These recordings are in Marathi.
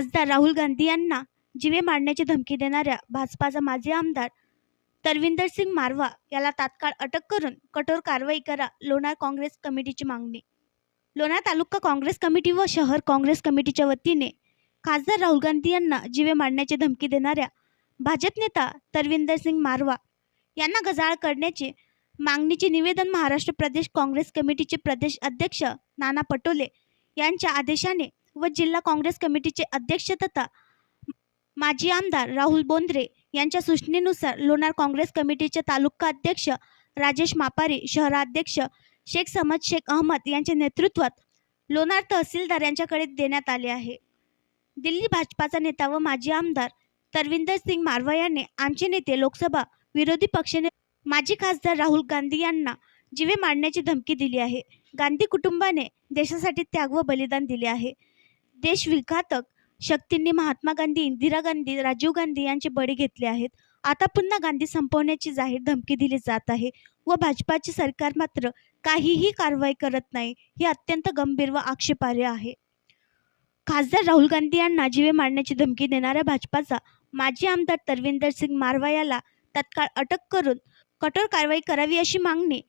खासदार राहुल गांधी यांना जीवे मारण्याची धमकी देणाऱ्या भाजपाचा माजी आमदार तरविंदर सिंग मारवा याला तात्काळ अटक करून कठोर कारवाई करा, लोणार काँग्रेस कमिटीची मागणी. लोणार तालुका काँग्रेस कमिटी व शहर काँग्रेस कमिटीच्या वतीने खासदार राहुल गांधी यांना जीवे मारण्याची धमकी देणाऱ्या भाजप नेता तरविंदर सिंग मारवा यांना गजाआड करण्याची मागणीचे निवेदन महाराष्ट्र प्रदेश काँग्रेस कमिटीचे प्रदेश अध्यक्ष नाना पटोले यांच्या आदेशाने व जिल्हा काँग्रेस कमिटीचे अध्यक्ष तथा माजी आमदार राहुल बोंद्रे यांच्या सूचनेनुसार लोणार काँग्रेस कमिटीचे तालुका अध्यक्ष राजेश मापारी, शहराध्यक्ष शेख समद शेख अहमद यांच्या नेतृत्वात लोणार तहसीलदार यांच्याकडे देण्यात आले आहे. दिल्ली भाजपाचा नेता व माजी आमदार तरविंदर सिंग मारवा यांनी आमचे नेते लोकसभा विरोधी पक्षनेते माजी खासदार राहुल गांधी यांना जीवे मारण्याची धमकी दिली आहे. गांधी कुटुंबाने देशासाठी त्याग व बलिदान दिले आहे. देश विघातक शक्तींनी महात्मा गांधी, इंदिरा गांधी, राजीव गांधी यांचे बळी घेतले आहेत. आता पुन्हा गांधी संपवण्याची जाहीर धमकी दिली जात आहे व भाजपाचे सरकार मात्र काहीही कारवाई करत नाही. हे अत्यंत गंभीर व आक्षेपार्ह आहे. खासदार राहुल गांधी यांना जीवे मारण्याची धमकी देणाऱ्या भाजपाचा माजी आमदार तरविंदर सिंग मारवा याला तत्काळ अटक करून कठोर कारवाई करावी अशी मागणी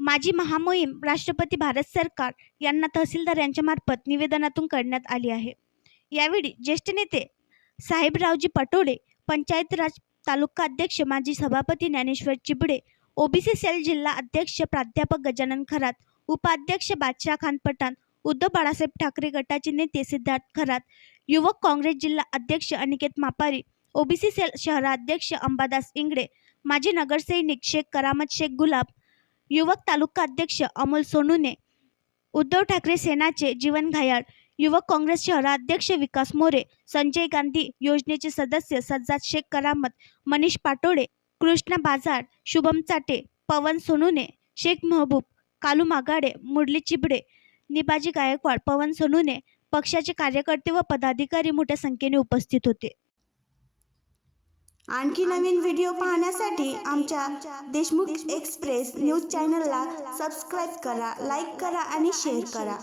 माजी महामहिम राष्ट्रपती भारत सरकार यांना तहसीलदार यांच्या मार्फत निवेदनातून करण्यात आली आहे. यावेळी ज्येष्ठ नेते साहेबरावजी पटोळे, पंचायत राज तालुका अध्यक्ष माजी सभापती ज्ञानेश्वर चिबडे, ओबीसी सेल जिल्हा अध्यक्ष प्राध्यापक गजानन खरात, उपाध्यक्ष बादशाह खान पठाण, उद्धव बाळासाहेब ठाकरे गटाचे नेते सिद्धार्थ खरात, युवक काँग्रेस जिल्हा अध्यक्ष अनिकेत मापारी, ओबीसी सेल शहराध्यक्ष अंबादास इंगडे, माजी नगरसैनिक शेख करामत शेख गुलाब, युवक तालुका अध्यक्ष अमोल सोनुने, उद्धव ठाकरे सेनाचे जीवन घायाळ, युवक काँग्रेस शहराध्यक्ष विकास मोरे, संजय गांधी योजनेचे सदस्य सज्जाद शेख करामत, मनीष पाटोळे, कृष्ण बाजार, शुभम चाटे, पवन सोनुने, शेख महबूब, कालू मागाडे, मुरली चिबडे, निबाजी गायकवाड, पवन सोनुने, पक्षाचे कार्यकर्ते व पदाधिकारी मोठ्या संख्येने उपस्थित होते. आणखी नवीन व्हिडिओ पाहण्यासाठी आमच्या देशमुख एक्सप्रेस न्यूज चॅनलला सबस्क्राईब करा, लाईक करा आणि शेअर करा.